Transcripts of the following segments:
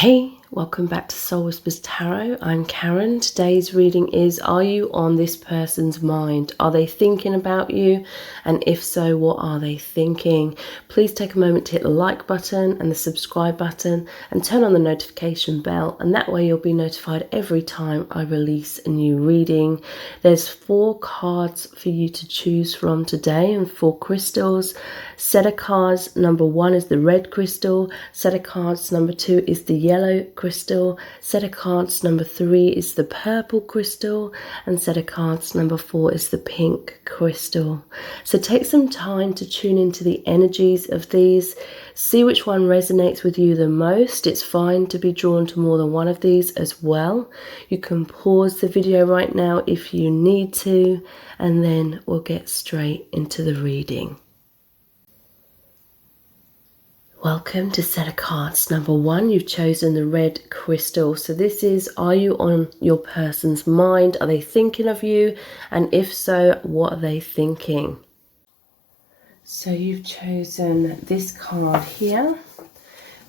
Hey, welcome back to Soul Whispers Tarot. I'm Karen. Today's reading is, are you on this person's mind? Are they thinking about you? And if so, what are they thinking? Please take a moment to hit the like button and the subscribe button and turn on the notification bell, and that way you'll be notified every time I release a new reading. There's 4 cards for you to choose from today and 4 crystals. Set of cards number 1 is the red crystal. Set of cards number 2 is the yellow crystal. Set of cards number 3 is the purple crystal. And set of cards number 4 is the pink crystal. So take some time to tune into the energies of these. See which one resonates with you the most. It's fine to be drawn to more than one of these as well. You can pause the video right now if you need to, and then we'll get straight into the reading. Welcome to set of cards number 1. You've chosen the red crystal. So this is, are you on your person's mind? Are they thinking of you? And if so, what are they thinking? So you've chosen this card here,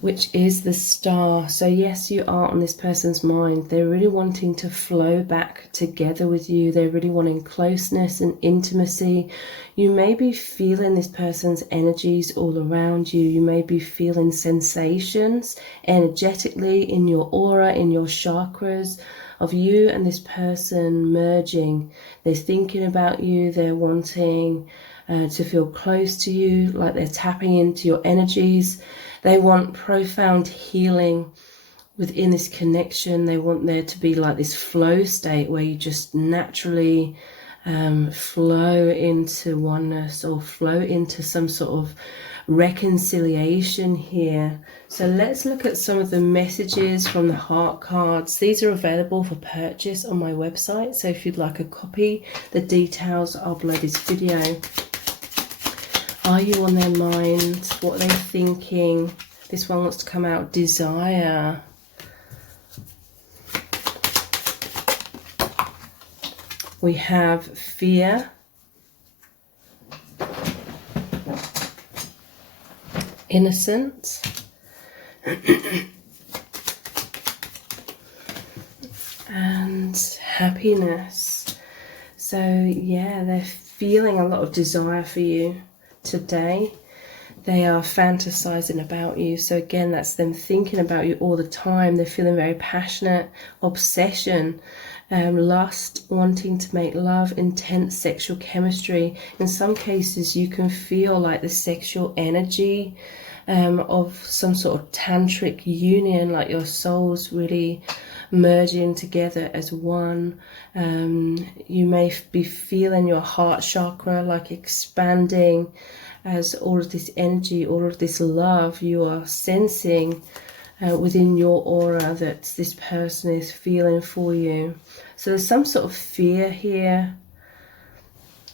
which is the Star. So yes, you are on this person's mind. They're really wanting to flow back together with you. They're really wanting closeness and intimacy. You may be feeling this person's energies all around you. You may be feeling sensations energetically in your aura, in your chakras, of you and this person merging. They're thinking about you. They're wanting to feel close to you, like they're tapping into your energies. They want profound healing within this connection. They want there to be like this flow state where you just naturally flow into oneness or flow into some sort of reconciliation here. So let's look at some of the messages from the heart cards. These are available for purchase on my website, so if you'd like a copy, the details are below this video. Are you on their mind? What are they thinking? This one wants to come out, desire. We have fear. Innocence. And happiness. So yeah, they're feeling a lot of desire for you today. They are fantasizing about you. So again, that's them thinking about you all the time. They're feeling very passionate, obsession, lust, wanting to make love, intense sexual chemistry. In some cases, you can feel like the sexual energy of some sort of tantric union, like your souls really merging together as one. You may be feeling your heart chakra like expanding as all of this energy, all of this love you are sensing within your aura that this person is feeling for you. So there's some sort of fear here.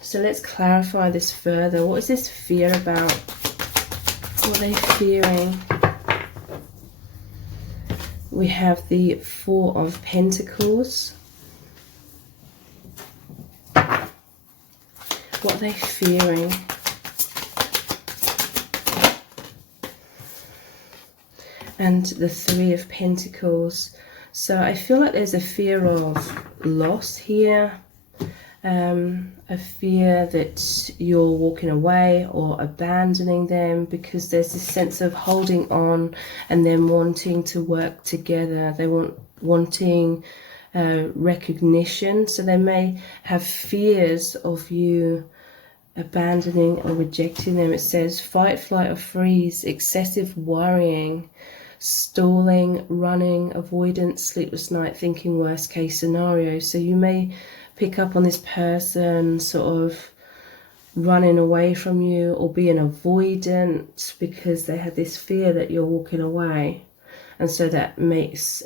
So let's clarify this further. What is this fear about? What are they fearing? We have the 4 of Pentacles. What are they fearing? And the 3 of Pentacles. So I feel like there's a fear of loss here. A fear that you're walking away or abandoning them, because there's this sense of holding on and them wanting to work together. They wanting recognition. So they may have fears of you abandoning or rejecting them. It says fight, flight or freeze, excessive worrying, stalling, running, avoidance, sleepless night, thinking worst case scenario. So you may pick up on this person sort of running away from you or being avoidant because they have this fear that you're walking away. And so that makes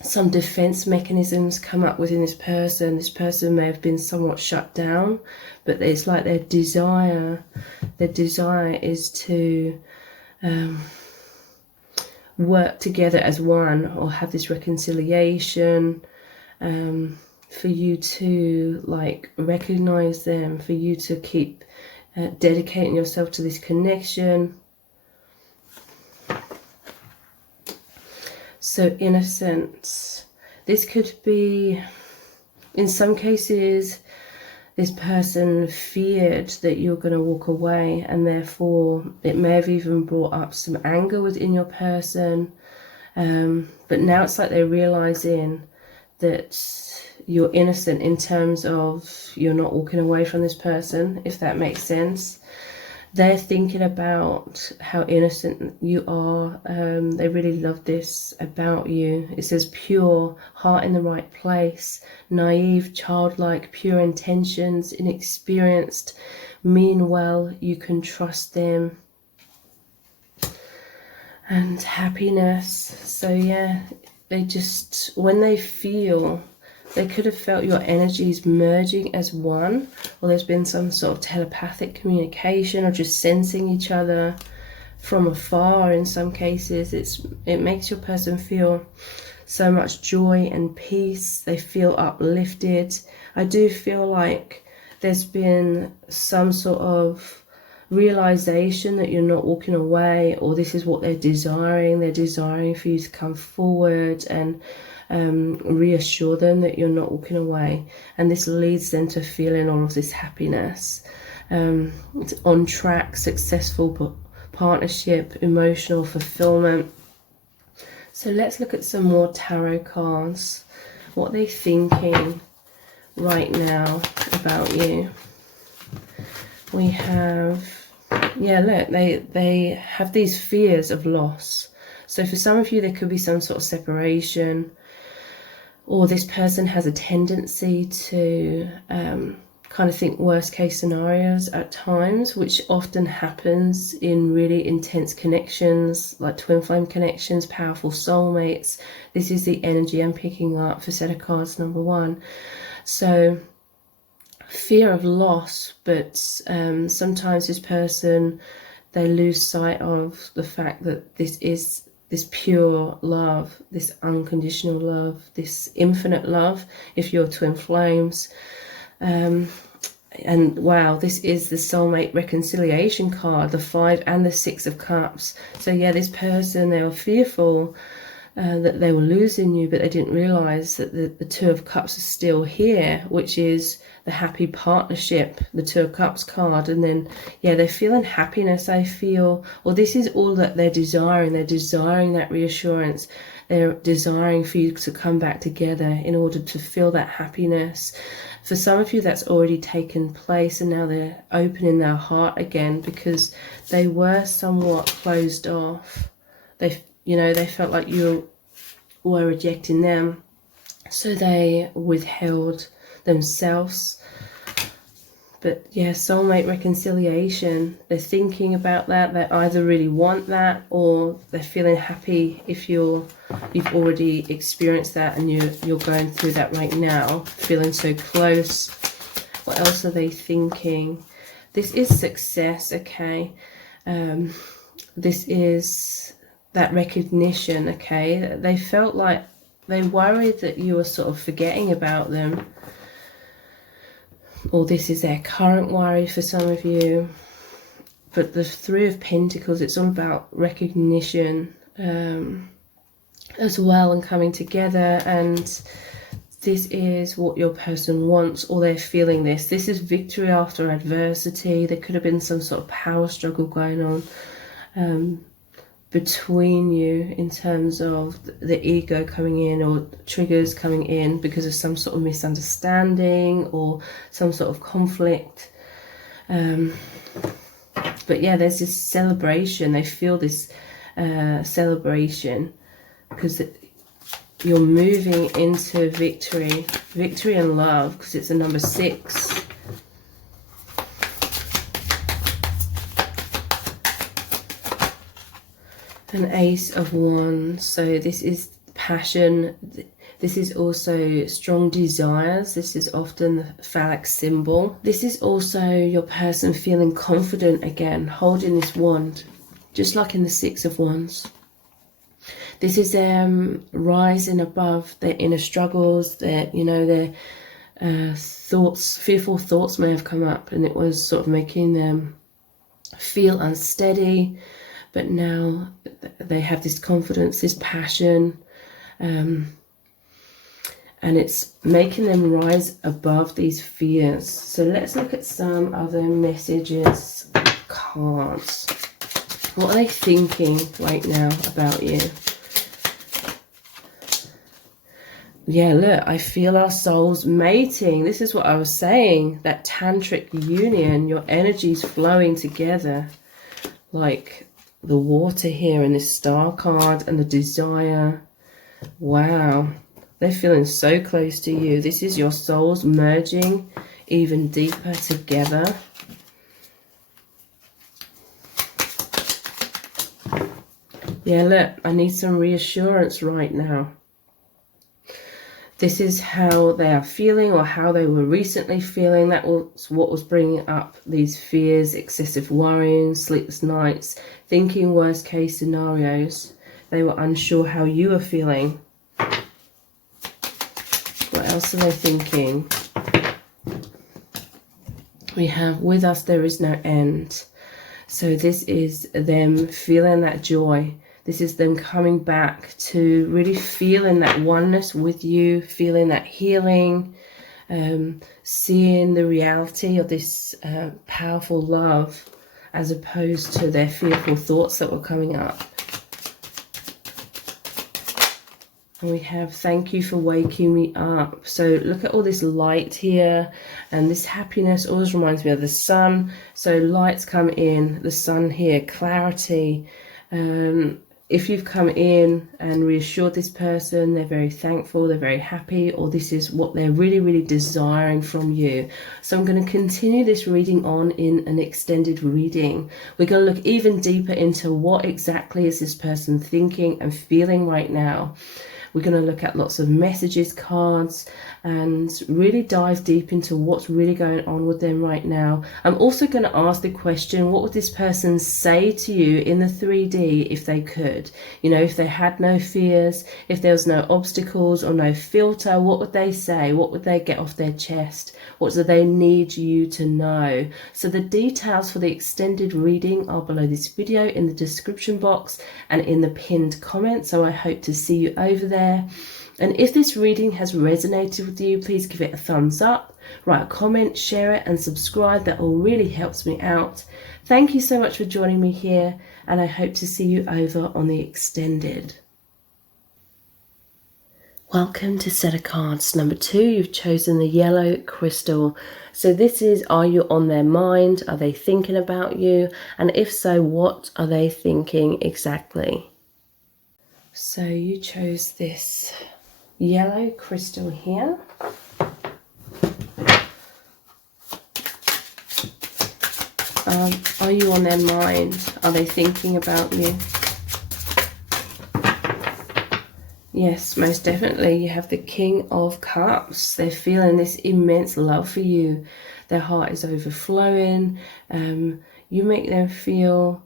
some defense mechanisms come up within this person. This person may have been somewhat shut down, but it's like their desire is to work together as one or have this reconciliation, for you to like recognize them, for you to keep dedicating yourself to this connection. So innocent. This could be, in some cases, this person feared that you're going to walk away, and therefore it may have even brought up some anger within your person. But now it's like they're realizing that you're innocent in terms of you're not walking away from this person, if that makes sense. They're thinking about how innocent you are. They really love this about you. It says pure, heart in the right place, naive, childlike, pure intentions, inexperienced, mean well, you can trust them. And happiness. So yeah, they just, when they feel, they could have felt your energies merging as one, or there's been some sort of telepathic communication, or just sensing each other from afar. In some cases, it makes your person feel so much joy and peace. They feel uplifted. I do feel like there's been some sort of realization that you're not walking away, or this is what they're desiring. They're desiring for you to come forward and reassure them that you're not walking away, and this leads them to feeling all of this happiness. It's on track, successful partnership, emotional fulfillment. So let's look at some more tarot cards. What are they thinking right now about you? We have, yeah, look, they have these fears of loss. So for some of you, there could be some sort of separation, or this person has a tendency to kind of think worst case scenarios at times, which often happens in really intense connections, like twin flame connections, powerful soulmates. This is the energy I'm picking up for set of cards number 1. So fear of loss, but sometimes this person, they lose sight of the fact that this is this pure love, this unconditional love, this infinite love, if you're twin flames. And wow, this is the soulmate reconciliation card, the 5 and the 6 of cups. So yeah, this person, they were fearful that they were losing you, but they didn't realize that the 2 of cups is still here, which is the happy partnership, the 2 of cups card. And then yeah, they're feeling happiness. I feel, well, this is all that they're desiring. They're desiring that reassurance. They're desiring for you to come back together in order to feel that happiness. For some of you, that's already taken place, and now they're opening their heart again, because they were somewhat closed off. They felt like you were rejecting them, so they withheld themselves. But yeah, soulmate reconciliation, they're thinking about that. They either really want that, or they're feeling happy if you've already experienced that and you're going through that right now, feeling so close. What else are they thinking? This is success, okay? This is that recognition, okay? They felt like they worried that you were sort of forgetting about them, or this is their current worry for some of you. But the 3 of Pentacles, it's all about recognition as well, and coming together. And this is what your person wants, or they're feeling this. This is victory after adversity. There could have been some sort of power struggle going on between you, in terms of the ego coming in, or triggers coming in because of some sort of misunderstanding or some sort of conflict. But yeah, there's this celebration. They feel this celebration because you're moving into victory and love, because it's a number 6. An Ace of Wands. So this is passion. This is also strong desires. This is often the phallic symbol. This is also your person feeling confident again, holding this wand, just like in the 6 of Wands. This is them rising above their inner struggles. Their thoughts, fearful thoughts may have come up, and it was sort of making them feel unsteady. But now they have this confidence, this passion, and it's making them rise above these fears. So let's look at some other messages, cards. What are they thinking right now about you? Yeah, look, I feel our souls mating. This is what I was saying, that tantric union, your energies flowing together like the water here in this star card and the desire. Wow, they're feeling so close to you. This is your souls merging even deeper together. Yeah, look, I need some reassurance right now. This is how they are feeling, or how they were recently feeling. That was what was bringing up these fears, excessive worrying, sleepless nights, thinking worst case scenarios. They were unsure how you were feeling. What else are they thinking? We have, with us there is no end. So this is them feeling that joy. This is them coming back to really feeling that oneness with you, feeling that healing, seeing the reality of this powerful love, as opposed to their fearful thoughts that were coming up. And we have, thank you for waking me up. So look at all this light here, and this happiness always reminds me of the sun. So lights come in, the sun here, clarity. If you've come in and reassured this person, they're very thankful, they're very happy, or this is what they're really, really desiring from you. So I'm going to continue this reading on in an extended reading. We're going to look even deeper into what exactly is this person thinking and feeling right now. We're going to look at lots of messages, cards, and really dive deep into what's really going on with them right now. I'm also going to ask the question, what would this person say to you in the 3D if they could? You know, if they had no fears, if there was no obstacles or no filter, what would they say? What would they get off their chest? What do they need you to know? So the details for the extended reading are below this video in the description box and in the pinned comment. So I hope to see you over there. And if this reading has resonated with you, please give it a thumbs up, write a comment, share it and subscribe. That all really helps me out. Thank you so much for joining me here, and I hope to see you over on the extended. Welcome to set of cards number 2. You've chosen the yellow crystal. So this is, are you on their mind? Are they thinking about you? And if so, what are they thinking exactly? So you chose this yellow crystal here. Are you on their mind? Are they thinking about you? Yes, most definitely. You have the King of Cups. They're feeling this immense love for you. Their heart is overflowing. You make them feel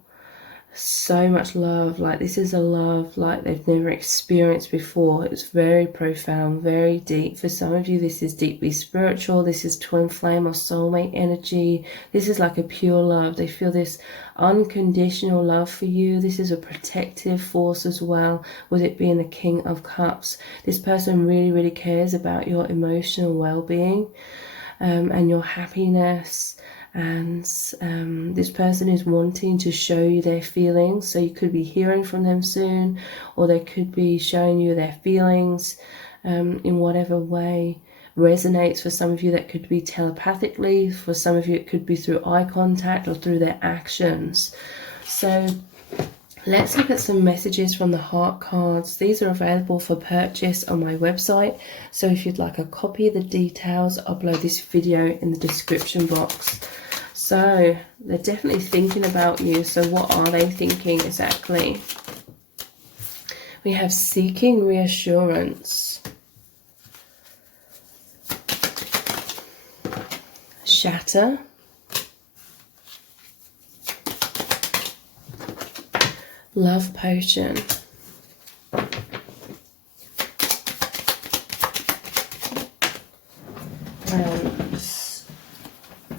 so much love, like this is a love like they've never experienced before. It's very profound, very deep. For some of you, this is deeply spiritual. This is twin flame or soulmate energy. This is like a pure love. They feel this unconditional love for you. This is a protective force as well, with it being the King of Cups. This person really, really cares about your emotional well-being and your happiness. And this person is wanting to show you their feelings. So you could be hearing from them soon, or they could be showing you their feelings in whatever way resonates. For some of you, that could be telepathically. For some of you, it could be through eye contact or through their actions. So let's look at some messages from the heart cards. These are available for purchase on my website. So if you'd like a copy of the details, I'll upload this video in the description box. So they're definitely thinking about you. So what are they thinking exactly? We have seeking reassurance, shatter, love potion,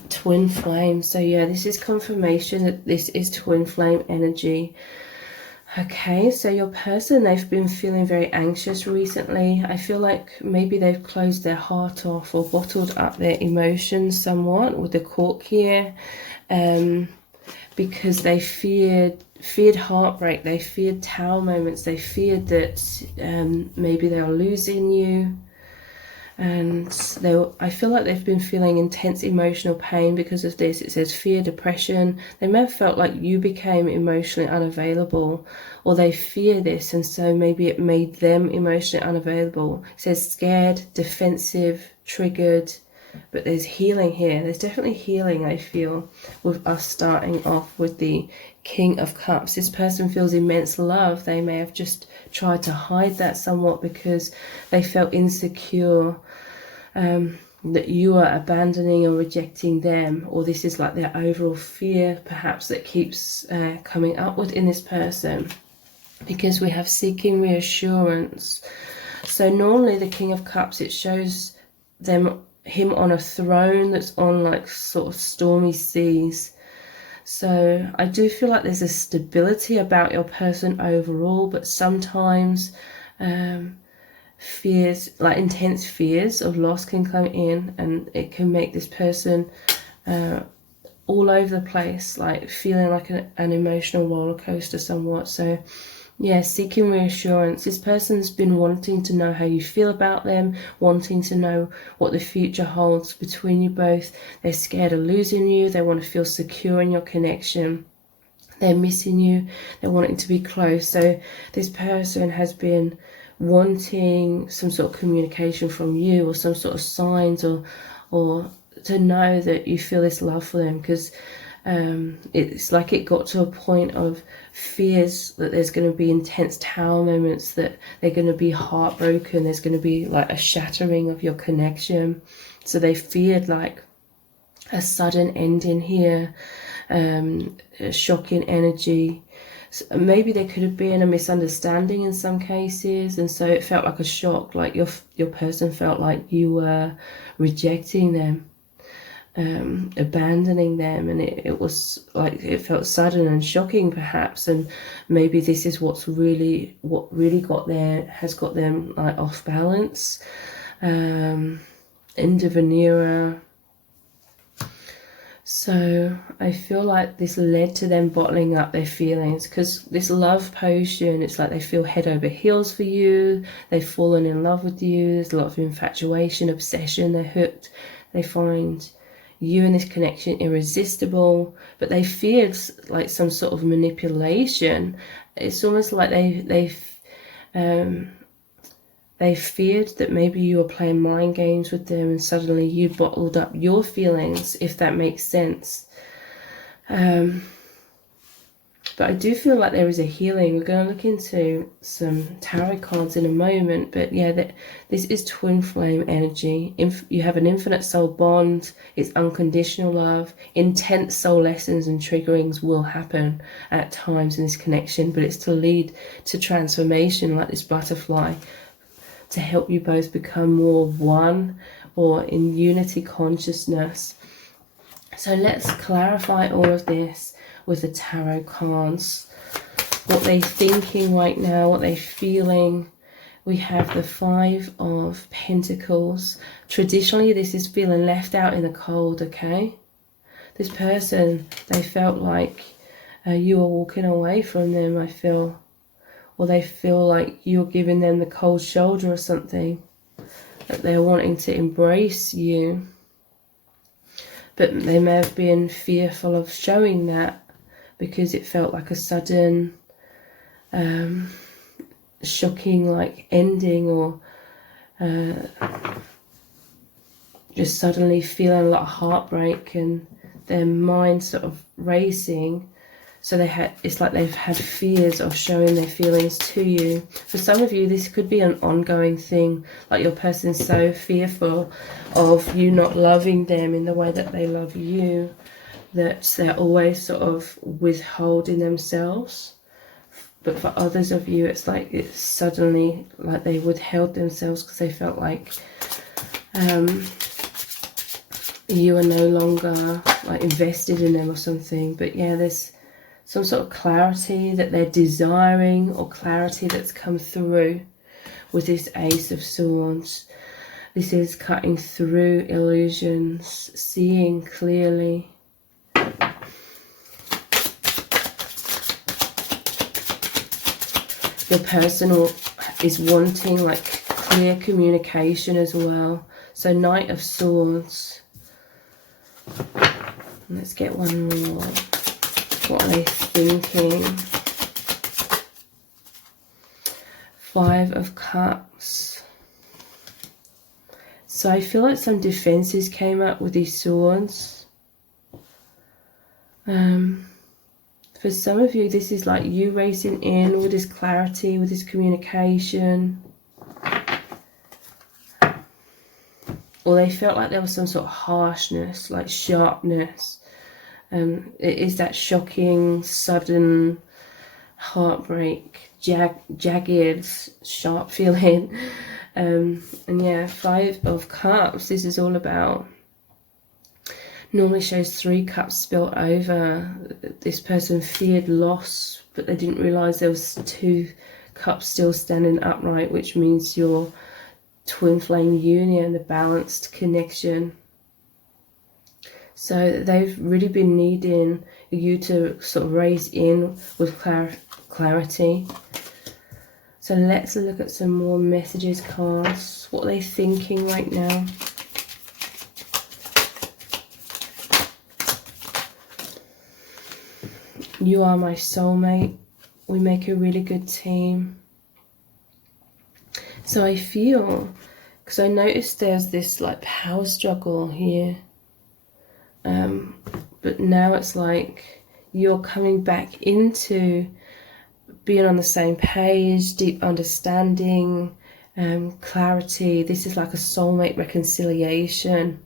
twin flame. So yeah, this is confirmation that this is twin flame energy. Okay, so your person, they've been feeling very anxious recently. I feel like maybe they've closed their heart off or bottled up their emotions somewhat with the cork here, because they feared heartbreak, they feared tower moments, they feared that maybe they are losing you. And I feel like they've been feeling intense emotional pain because of this. It says fear, depression. They may have felt like you became emotionally unavailable, or they fear this, and so maybe it made them emotionally unavailable. It says scared, defensive, triggered, but there's healing here. There's definitely healing, I feel, with us starting off with the King of Cups. This person feels immense love. They may have just tried to hide that somewhat because they felt insecure that you are abandoning or rejecting them, or this is like their overall fear perhaps that keeps coming up within this person, because we have seeking reassurance. So normally the King of Cups, it shows him on a throne that's on like sort of stormy seas. So I do feel like there's a stability about your person overall, but sometimes fears, like intense fears of loss, can come in, and it can make this person all over the place, like feeling like an emotional roller coaster somewhat. So yeah, seeking reassurance. This person's been wanting to know how you feel about them, wanting to know what the future holds between you both. They're scared of losing you. They want to feel secure in your connection. They're missing you. They're wanting to be close. So this person has been wanting some sort of communication from you, or some sort of signs, or to know that you feel this love for them, because it's like it got to a point of fears that there's going to be intense tower moments, that they're going to be heartbroken, there's going to be like a shattering of your connection. So they feared like a sudden ending here, a shocking energy. So maybe there could have been a misunderstanding in some cases, and so it felt like a shock, like your person felt like you were rejecting them, abandoning them, and it was like it felt sudden and shocking perhaps. And maybe this is what really has got them like off balance. End of an era. So I feel like this led to them bottling up their feelings, because this love potion, it's like they feel head over heels for you. They've fallen in love with you. There's a lot of infatuation, obsession. They're hooked. They find you and this connection irresistible, but they feared like some sort of manipulation. It's almost like they feared that maybe you were playing mind games with them, and suddenly you bottled up your feelings, if that makes sense. But I do feel like there is a healing. We're going to look into some tarot cards in a moment. But yeah, this is twin flame energy. You have an infinite soul bond. It's unconditional love. Intense soul lessons and triggerings will happen at times in this connection. But it's to lead to transformation, like this butterfly, to help you both become more one, or in unity consciousness. So let's clarify all of this with the tarot cards. What they're thinking right now, what they're feeling. We have the Five of Pentacles. Traditionally, this is feeling left out in the cold, okay? This person, they felt like you were walking away from them, I feel. Or they feel like you're giving them the cold shoulder or something. That they're wanting to embrace you. But they may have been fearful of showing that, because it felt like a sudden, shocking like ending, or just suddenly feeling a lot of heartbreak, and their mind sort of racing. So it's like they've had fears of showing their feelings to you. For some of you, this could be an ongoing thing, like your person's so fearful of you not loving them in the way that they love you, that they're always sort of withholding themselves. But for others of you, it's like it's suddenly like they withheld themselves because they felt like you are no longer like invested in them or something. But yeah, there's some sort of clarity that they're desiring, or clarity that's come through with this Ace of Swords. This is cutting through illusions, seeing clearly. Your person is wanting like clear communication as well. So Knight of Swords. Let's get one more. What are they thinking? Five of Cups. So I feel like some defenses came up with these swords. For some of you, this is like you racing in with this clarity, with this communication. Or they felt like there was some sort of harshness, like sharpness. It is that shocking, sudden heartbreak, jagged, sharp feeling. And yeah, Five of Cups, this is all about, normally shows 3 cups spilled over. This person feared loss, but they didn't realize there was 2 cups still standing upright, which means your twin flame union, the balanced connection. So they've really been needing you to sort of raise in with clarity. So let's look at some more messages cards. What are they thinking right now? You are my soulmate. We make a really good team. So I feel, because I noticed there's this like power struggle here. But now it's like you're coming back into being on the same page, deep understanding, clarity. This is like a soulmate reconciliation.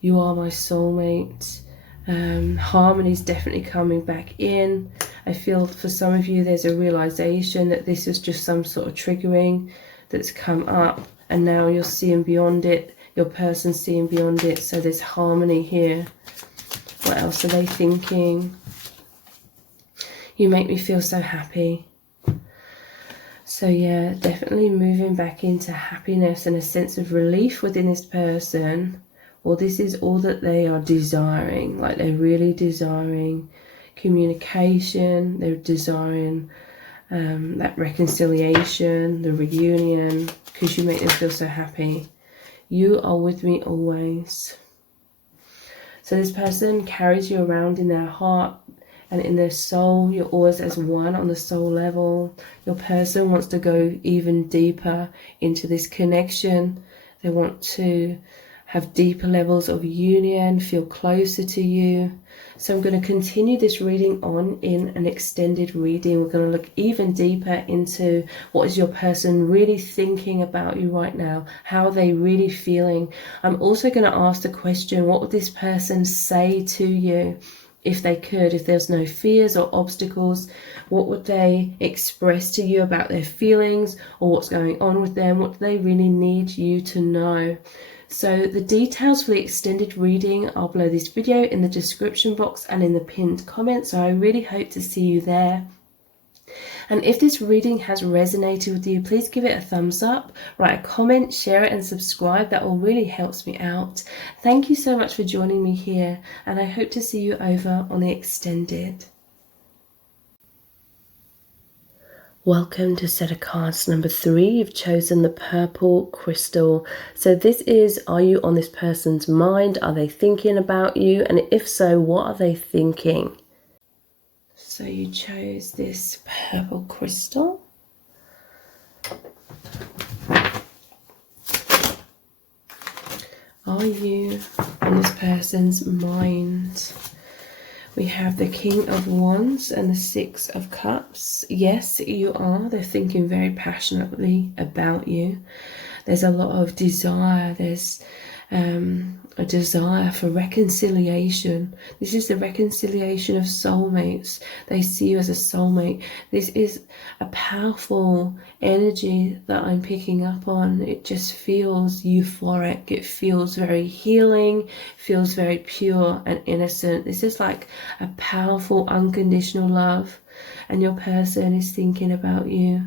You are my soulmate. Harmony is definitely coming back in. I feel for some of you there's a realization that this is just some sort of triggering that's come up, and now you're seeing beyond it. Your person's seeing beyond it. So there's harmony here. What else are they thinking? You make me feel so happy. So yeah, definitely moving back into happiness and a sense of relief within this person. Or this is all that they are desiring. Like they're really desiring communication. They're desiring that reconciliation, the reunion, because you make them feel so happy. You are with me always. So this person carries you around in their heart and in their soul. You're always as one on the soul level. Your person wants to go even deeper into this connection. They want to have deeper levels of union, feel closer to you. So I'm going to continue this reading on in an extended reading. We're going to look even deeper into what is your person really thinking about you right now. How are they really feeling? I'm also going to ask the question, what would this person say to you if they could? If there's no fears or obstacles, what would they express to you about their feelings or what's going on with them? What do they really need you to know? So the details for the extended reading are below this video in the description box and in the pinned comment. So I really hope to see you there. And if this reading has resonated with you, please give it a thumbs up, write a comment, share it and subscribe. That all really helps me out. Thank you so much for joining me here, and I hope to see you over on the extended. Welcome to set of cards number 3. You've chosen the purple crystal. So this is, are you on this person's mind? Are they thinking about you? And if so, what are they thinking? So you chose this purple crystal. Are you on this person's mind? We have the King of Wands and the Six of Cups. Yes, you are. They're thinking very passionately about you. There's a lot of desire. There's a desire for reconciliation. This is the reconciliation of soulmates. They see you as a soulmate. This is a powerful energy that I'm picking up on. It just feels euphoric. It feels very healing, feels very pure and innocent. This is like a powerful unconditional love, and your person is thinking about you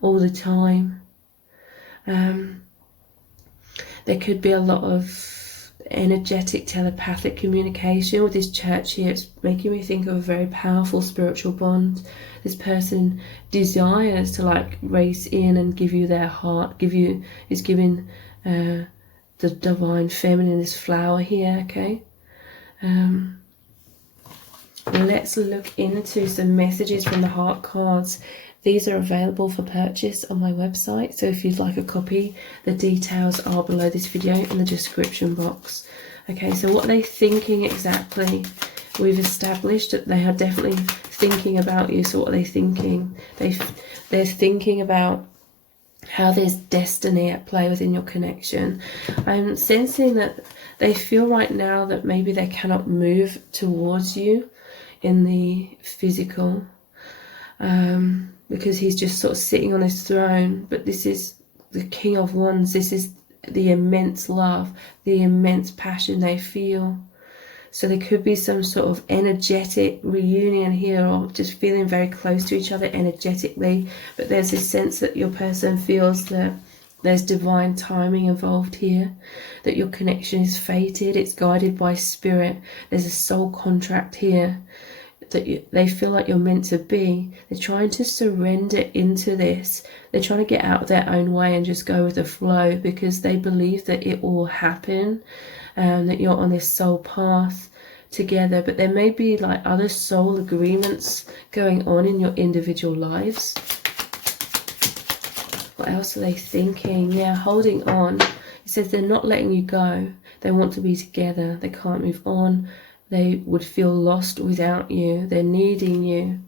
all the time. There could be a lot of energetic telepathic communication with this church here. It's making me think of a very powerful spiritual bond. This person desires to like race in and give you their heart, is giving the divine feminine, this flower here, okay? Let's look into some messages from the heart cards. These are available for purchase on my website, so if you'd like a copy, the details are below this video in the description box. Okay, so what are they thinking exactly? We've established that they are definitely thinking about you. So what are they thinking? They're thinking about how there's destiny at play within your connection. I'm sensing that they feel right now that maybe they cannot move towards you in the physical, because he's just sort of sitting on his throne. But this is the King of Wands. This is the immense love, the immense passion they feel. So there could be some sort of energetic reunion here, or just feeling very close to each other energetically. But there's this sense that your person feels that there's divine timing involved here, that your connection is fated, it's guided by spirit. There's a soul contract here, that they feel like you're meant to be. They're trying to surrender into this. They're trying to get out of their own way and just go with the flow, because they believe that it will happen, that you're on this soul path together. But there may be like other soul agreements going on in your individual lives. What else are they thinking? Yeah, holding on. It says they're not letting you go. They want to be together. They can't move on. They would feel lost without you. They're needing you.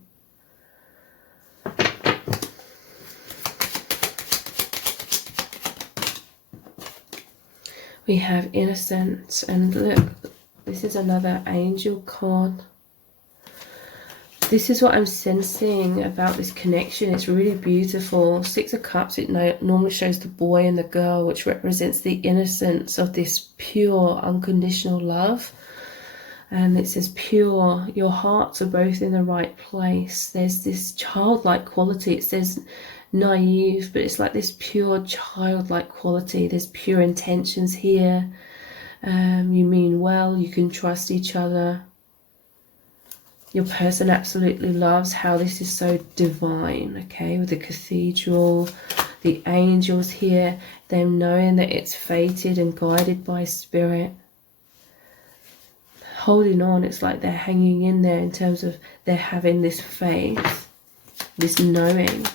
We have innocence, and look, this is another angel card. This is what I'm sensing about this connection. It's really beautiful. Six of Cups, it normally shows the boy and the girl, which represents the innocence of this pure, unconditional love. And it says pure, your hearts are both in the right place. There's this childlike quality. It says naive, but it's like this pure childlike quality. There's pure intentions here. You mean well, you can trust each other. Your person absolutely loves how this is so divine, okay? With the cathedral, the angels here, them knowing that it's fated and guided by spirit. Holding on, it's like they're hanging in there in terms of they're having this faith, this knowing.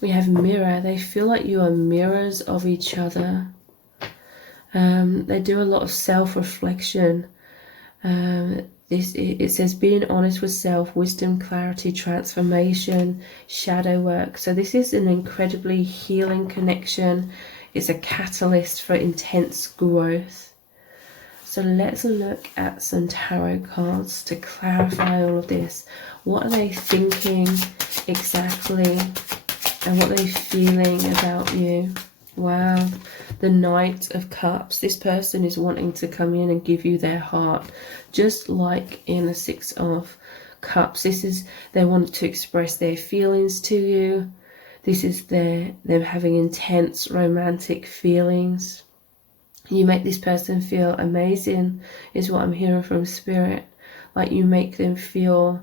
We have mirror. They feel like you are mirrors of each other. They do a lot of self-reflection. It says being honest with self, wisdom, clarity, transformation, shadow work. So this is an incredibly healing connection. It's a catalyst for intense growth. So let's look at some tarot cards to clarify all of this. What are they thinking exactly, and what are they feeling about you? Wow, the Knight of Cups. This person is wanting to come in and give you their heart, just like in the Six of Cups. This is, they want to express their feelings to you. This is them having intense romantic feelings. You make this person feel amazing, is what I'm hearing from spirit. Like you make them feel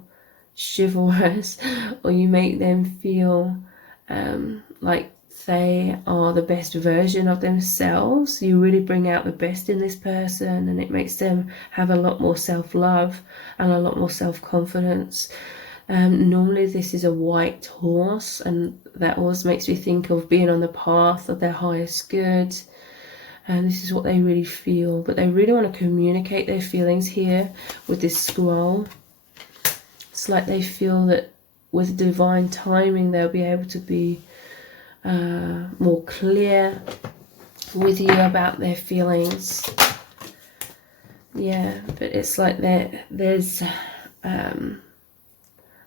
chivalrous, or you make them feel like they are the best version of themselves. You really bring out the best in this person, and it makes them have a lot more self-love and a lot more self-confidence. Normally this is a white horse, and that always makes me think of being on the path of their highest good. And this is what they really feel, but they really want to communicate their feelings here with this scroll. It's like they feel that with divine timing they'll be able to be more clear with you about their feelings. Yeah, but it's like there's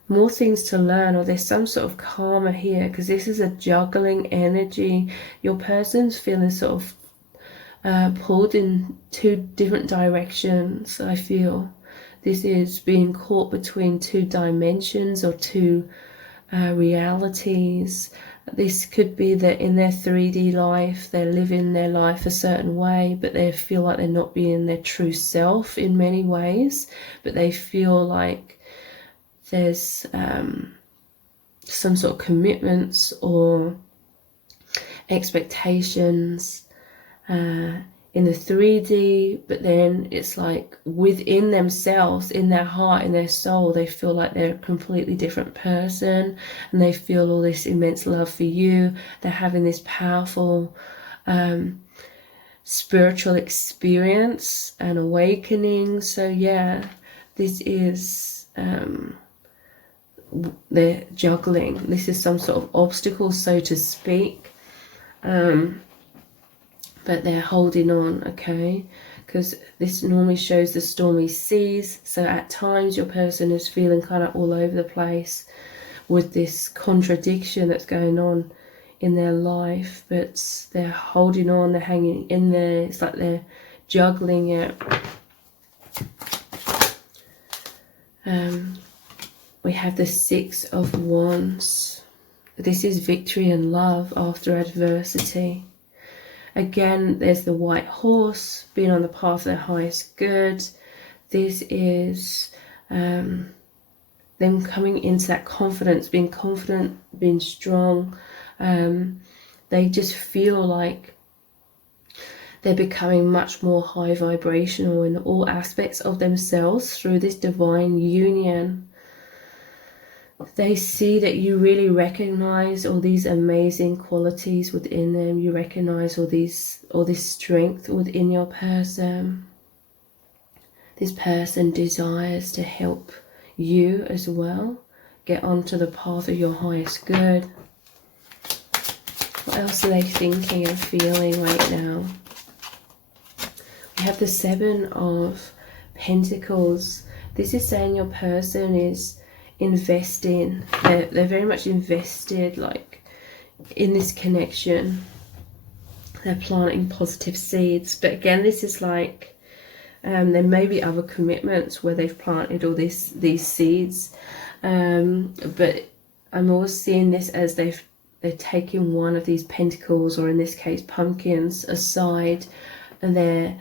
more things to learn, or there's some sort of karma here, because this is a juggling energy. Your person's feeling sort of pulled in two different directions, I feel. This is being caught between two dimensions or two realities. This could be that in their 3D life, they're living their life a certain way, but they feel like they're not being their true self in many ways, but they feel like there's some sort of commitments or expectations in the 3D, but then it's like within themselves, in their heart, in their soul, they feel like they're a completely different person, and they feel all this immense love for you. They're having this powerful spiritual experience and awakening. So yeah, this is they're juggling. This is some sort of obstacle, so to speak. But they're holding on, okay? Because this normally shows the stormy seas. So at times your person is feeling kind of all over the place with this contradiction that's going on in their life, but they're holding on, they're hanging in there. It's like they're juggling it. We have the Six of Wands. This is victory and love after adversity. Again, there's the white horse being on the path of their highest good. This is them coming into that confidence, being confident, being strong. They just feel like they're becoming much more high vibrational in all aspects of themselves through this divine union. They see that you really recognize all these amazing qualities within them. You recognize all this strength within your person. This person desires to help you as well get onto the path of your highest good. What else are they thinking and feeling right now? We have the Seven of Pentacles. This is saying your person is investing. They're very much invested, like, in this connection. They're planting positive seeds. But again, this is like there may be other commitments where they've planted all these seeds, but I'm always seeing this as they're taking one of these pentacles, or in this case pumpkins, aside, and they're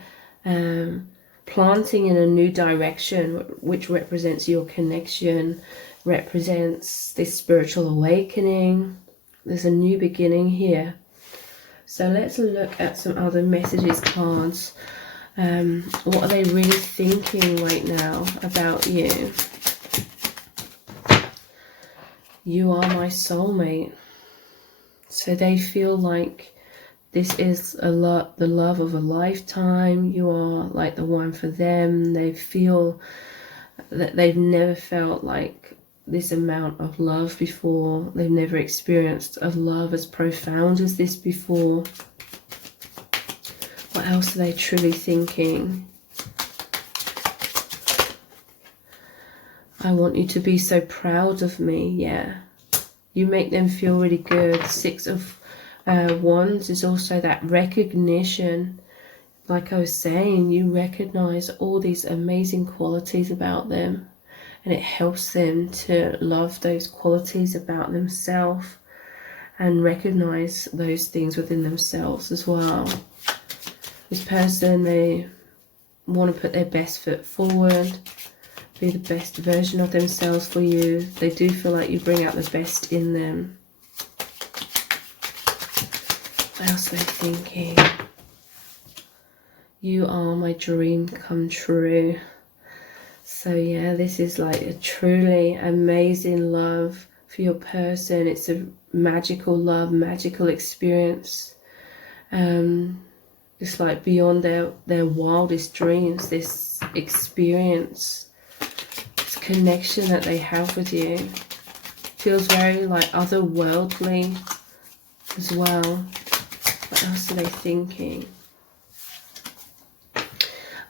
planting in a new direction, which represents your connection, represents this spiritual awakening. There's a new beginning here. So let's look at some other messages cards. What are they really thinking right now about you? You are my soulmate. So they feel like this is the love of a lifetime. You are like the one for them. They feel that they've never felt like this amount of love before. They've never experienced a love as profound as this before. What else are they truly thinking? I want you to be so proud of me. Yeah, you make them feel really good. Six of Wands is also that recognition. Like I was saying, you recognize all these amazing qualities about them, and it helps them to love those qualities about themselves and recognize those things within themselves as well. This person, they want to put their best foot forward, be the best version of themselves for you. They do feel like you bring out the best in them. What else are they thinking? You are my dream come true. So yeah, this is like a truly amazing love for your person. It's a magical love, magical experience. Just like beyond their wildest dreams, this experience, this connection that they have with you feels very like otherworldly as well. What else are they thinking?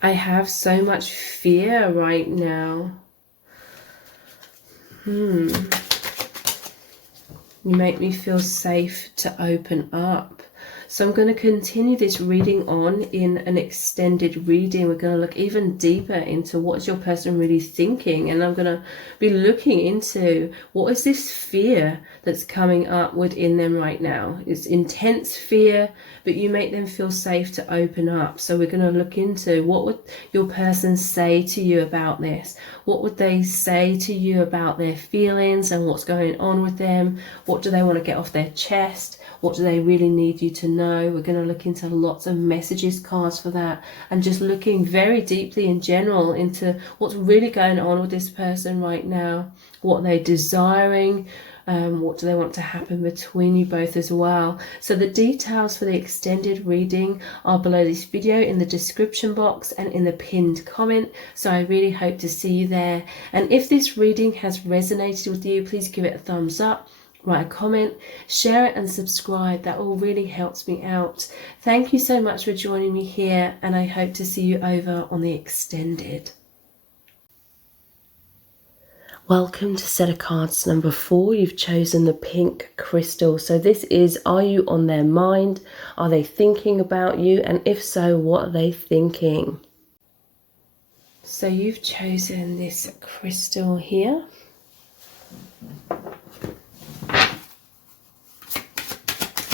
I have so much fear right now. You make me feel safe to open up. So I'm going to continue this reading on in an extended reading. We're going to look even deeper into what's your person really thinking. And I'm going to be looking into what is this fear that's coming up within them right now. It's intense fear, but you make them feel safe to open up. So we're going to look into what would your person say to you about this? What would they say to you about their feelings and what's going on with them? What do they want to get off their chest? What do they really need you to know? We're going to look into lots of messages cards for that, and just looking very deeply in general into what's really going on with this person right now. What are they desiring? What do they want to happen between you both as well? So the details for the extended reading are below this video in the description box and in the pinned comment. So I really hope to see you there. And if this reading has resonated with you, please give it a thumbs up. Write a comment, share it and subscribe. That all really helps me out. Thank you so much for joining me here, and I hope to see you over on the extended. Welcome to set of cards number 4. You've chosen the pink crystal. So this is, are you on their mind? Are they thinking about you? And if so, what are they thinking? So you've chosen this crystal here.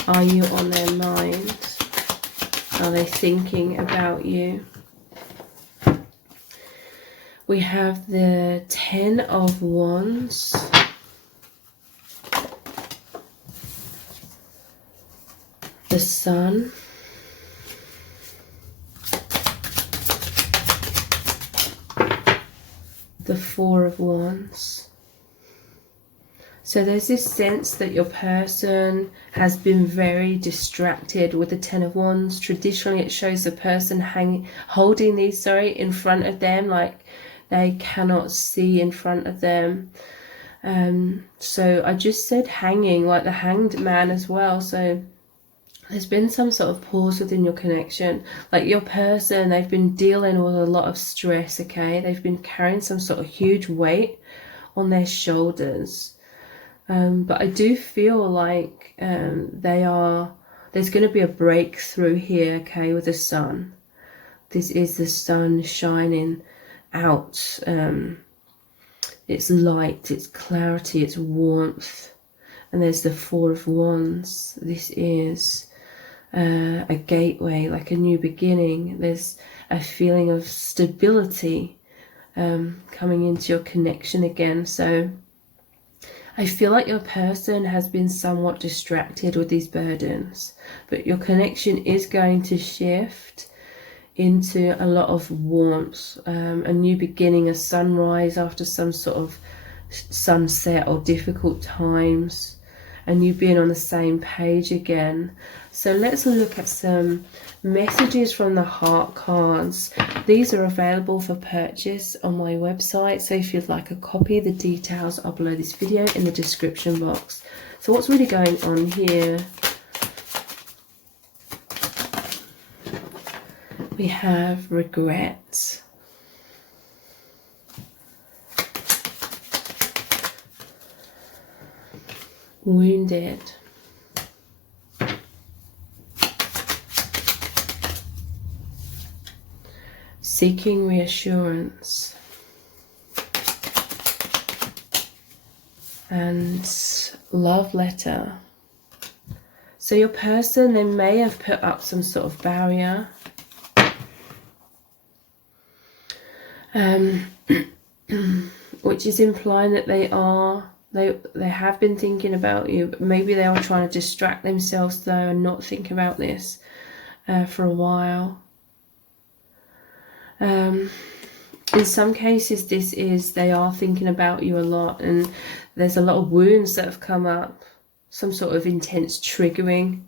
Are you on their mind? Are they thinking about you? We have the 10 of Wands. The Sun. The 4 of Wands. So there's this sense that your person has been very distracted with the 10 of Wands. Traditionally, it shows the person holding these, in front of them, like they cannot see in front of them. So I just said hanging, like the Hanged Man as well. So there's been some sort of pause within your connection. Like your person, they've been dealing with a lot of stress, okay? They've been carrying some sort of huge weight on their shoulders. But I do feel like there's going to be a breakthrough here, okay, with the Sun. This is the Sun shining out. It's light, it's clarity, it's warmth. And there's the 4 of Wands. This is a gateway, like a new beginning. There's a feeling of stability coming into your connection again. So I feel like your person has been somewhat distracted with these burdens, but your connection is going to shift into a lot of warmth, a new beginning, a sunrise after some sort of sunset or difficult times, and you being on the same page again. So let's look at some messages from the heart cards. These are available for purchase on my website, so if you'd like a copy, the details are below this video in the description box. So what's really going on here? We have regret, wounded, seeking reassurance, and love letter. So your person, they may have put up some sort of barrier. Which is implying that they have been thinking about you, but maybe they are trying to distract themselves though and not think about this for a while. In some cases they are thinking about you a lot, and there's a lot of wounds that have come up, some sort of intense triggering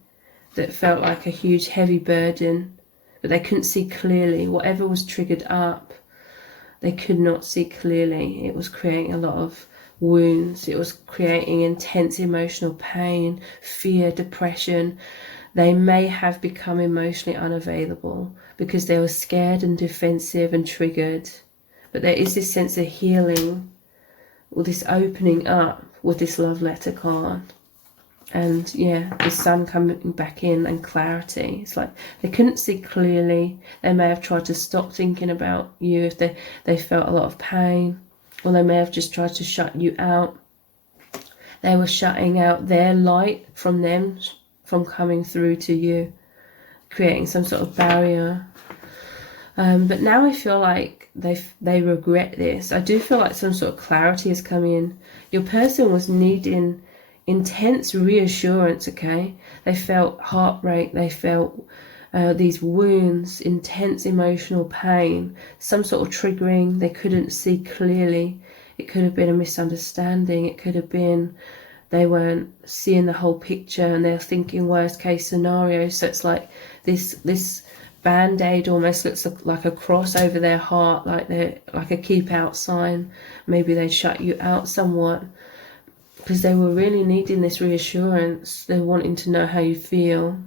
that felt like a huge heavy burden, but they couldn't see clearly. Whatever was triggered up, they could not see clearly. It was creating a lot of wounds. It was creating intense emotional pain, fear, depression. they may have become emotionally unavailable because they were scared and defensive and triggered. But there is this sense of healing, or this opening up with this love letter card. And yeah, the sun coming back in and clarity. It's like they couldn't see clearly. They may have tried to stop thinking about you if they felt a lot of pain, or they may have just tried to shut you out. They were shutting out their light from them, from coming through to you, creating some sort of barrier. But now I feel like they regret this. I do feel like some sort of clarity is coming in. Your person was needing intense reassurance, okay? They felt heartbreak, they felt these wounds, intense emotional pain, some sort of triggering. They couldn't see clearly. It could have been a misunderstanding. It could have been they weren't seeing the whole picture and they're thinking worst case scenario. So it's like this band-aid almost looks like a cross over their heart, like they're like a keep out sign. Maybe they shut you out somewhat because they were really needing this reassurance. They're wanting to know how you feel.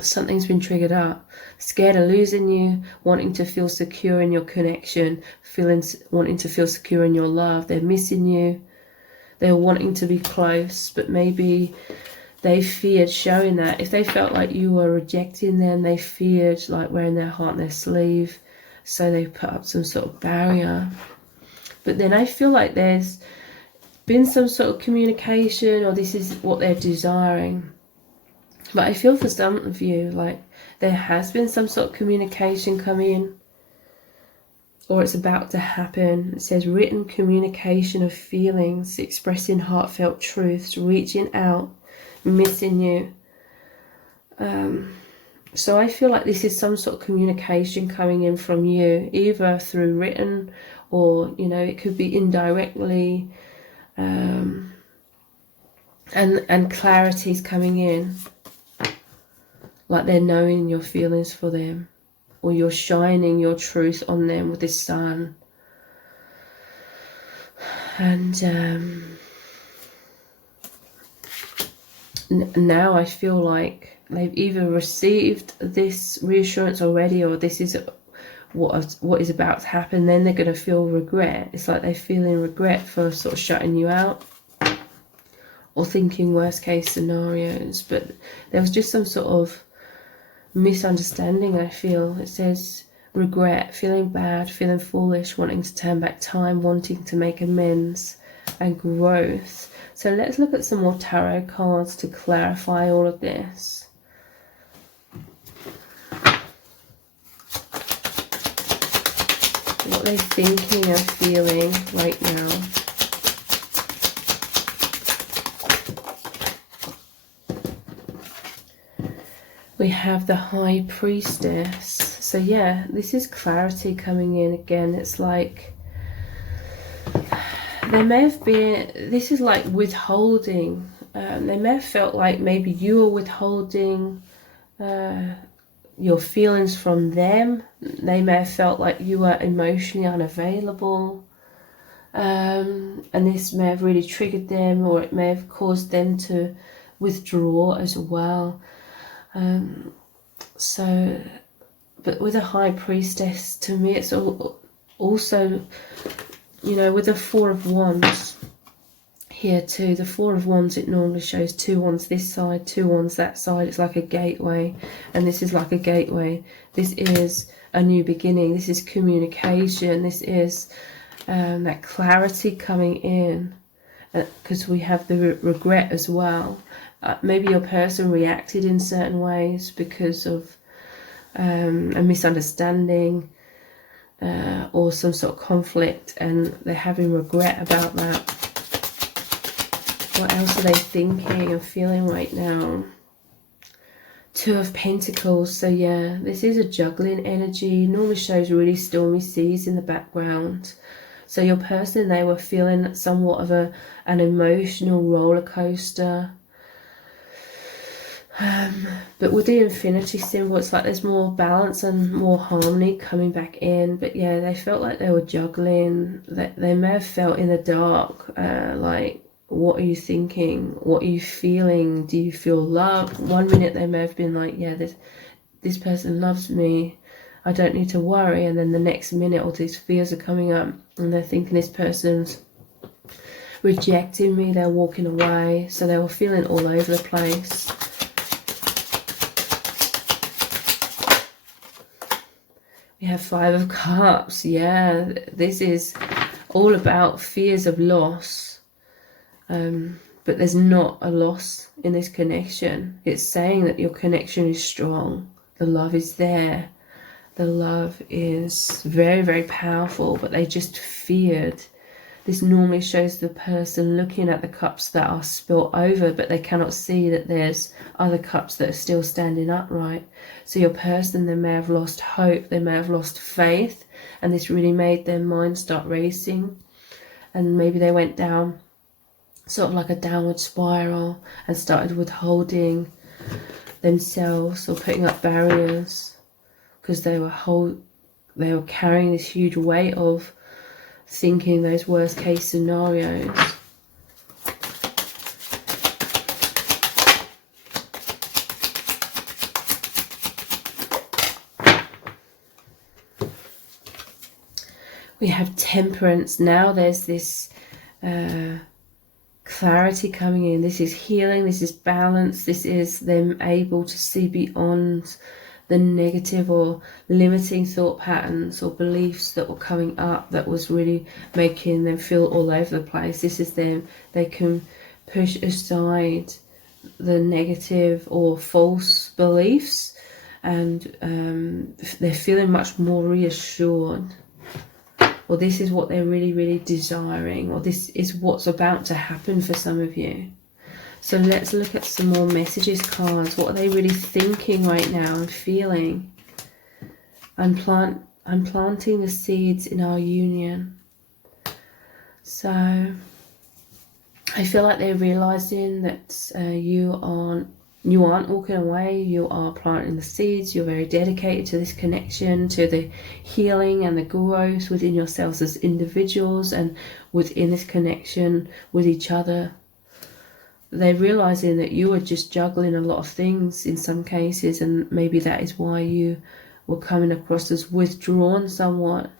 Something's been triggered up. Scared of losing you, wanting to feel secure in your connection, wanting to feel secure in your love. They're missing you. They're wanting to be close, but maybe they feared showing that. If they felt like you were rejecting them, they feared like wearing their heart on their sleeve. So they put up some sort of barrier. But then I feel like there's been some sort of communication, or this is what they're desiring. But I feel for some of you, like there has been some sort of communication coming in, or it's about to happen. It says written communication of feelings, expressing heartfelt truths, reaching out, missing you. So I feel like this is some sort of communication coming in from you, either through written or, you know, it could be indirectly. And clarity's coming in. Like they're knowing your feelings for them, or you're shining your truth on them with the sun. And now I feel like they've either received this reassurance already, or this is what is about to happen. Then they're going to feel regret. It's like they're feeling regret for sort of shutting you out or thinking worst case scenarios. But there was just some sort of misunderstanding, I feel. It says regret, feeling bad, feeling foolish, wanting to turn back time, wanting to make amends, and growth. So let's look at some more tarot cards to clarify all of this. What they're thinking and feeling right now. We have the High Priestess. So yeah, this is clarity coming in again. It's like there may have been, this is like withholding. They may have felt like maybe you were withholding your feelings from them. They may have felt like you were emotionally unavailable. And this may have really triggered them, or it may have caused them to withdraw as well. But with a High Priestess, to me it's also, you know, with the Four of Wands here too, the Four of Wands, it normally shows 2 wands this side, 2 wands that side. It's like a gateway, and this is like a gateway. This is a new beginning. This is communication. This is that clarity coming in, because we have the regret as well. Maybe your person reacted in certain ways because of a misunderstanding or some sort of conflict, and they're having regret about that. What else are they thinking and feeling right now? Two of Pentacles. So yeah, this is a juggling energy. Normally shows really stormy seas in the background. So your person, they were feeling somewhat of an emotional roller coaster. But with the infinity symbol, it's like there's more balance and more harmony coming back in. But yeah, they felt like they were juggling. They may have felt in the dark, like What are you thinking? What are you feeling? Do you feel love? One minute they may have been like, yeah, this person loves me, I don't need to worry. And then the next minute all these fears are coming up and they're thinking this person's rejecting me, they're walking away. So they were feeling all over the place. We have Five of Cups. Yeah, this is all about fears of loss. But there's not a loss in this connection. It's saying that your connection is strong. The love is there. The love is very, very powerful, but they just feared. This normally shows the person looking at the cups that are spilt over, but they cannot see that there's other cups that are still standing upright. So your person, they may have lost hope, they may have lost faith, and this really made their mind start racing. And maybe they went down sort of like a downward spiral and started withholding themselves or putting up barriers because they were carrying this huge weight of thinking those worst case scenarios. We have Temperance. Now there's this clarity coming in. This is healing, this is balance, this is them able to see beyond the negative or limiting thought patterns or beliefs that were coming up that was really making them feel all over the place. This is them, they can push aside the negative or false beliefs, and they're feeling much more reassured. Or this is what they're really, really desiring, or this is what's about to happen for some of you. So let's look at some more messages cards. What are they really thinking right now and feeling? I'm planting the seeds in our union. So I feel like they're realizing that you aren't walking away, you are planting the seeds. You're very dedicated to this connection, to the healing and the growth within yourselves as individuals and within this connection with each other. They're realizing that you are just juggling a lot of things in some cases, and maybe that is why you were coming across as withdrawn somewhat.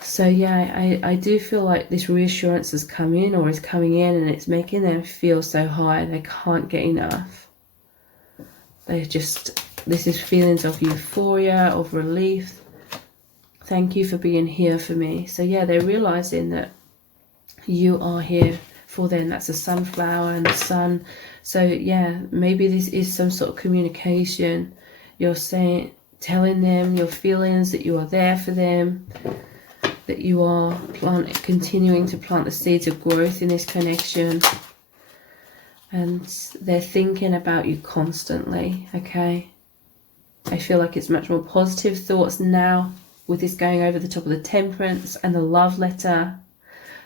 So yeah, I do feel like this reassurance has come in or is coming in, and it's making them feel so high they can't get enough. This is feelings of euphoria, of relief. Thank you for being here for me. So yeah, they're realizing that you are here for them. That's a sunflower and the sun. So yeah, maybe this is some sort of communication. You're telling them your feelings, that you are there for them, that you are continuing to plant the seeds of growth in this connection. And they're thinking about you constantly, okay? I feel like it's much more positive thoughts now with this going over the top of the Temperance and the love letter.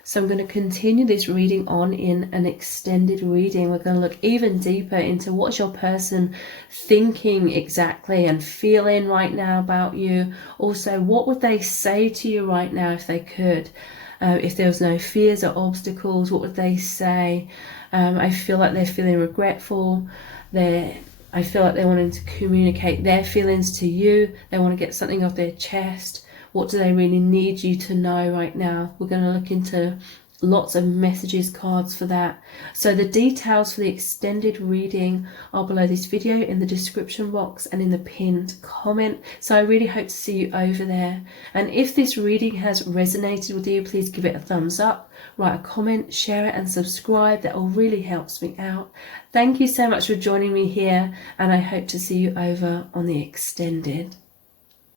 So I'm going to continue this reading on in an extended reading. We're going to look even deeper into what's your person thinking exactly and feeling right now about you. Also, what would they say to you right now if they could? If there was no fears or obstacles, what would they say? I feel like they're feeling regretful. I feel like they're wanting to communicate their feelings to you. They want to get something off their chest. What do they really need you to know right now? We're going to look into lots of messages cards for that. So the details for the extended reading are below this video in the description box and in the pinned comment. So I really hope to see you over there. And if this reading has resonated with you, please give it a thumbs up, write a comment, share it and subscribe. That all really helps me out. Thank you so much for joining me here, and I hope to see you over on the extended.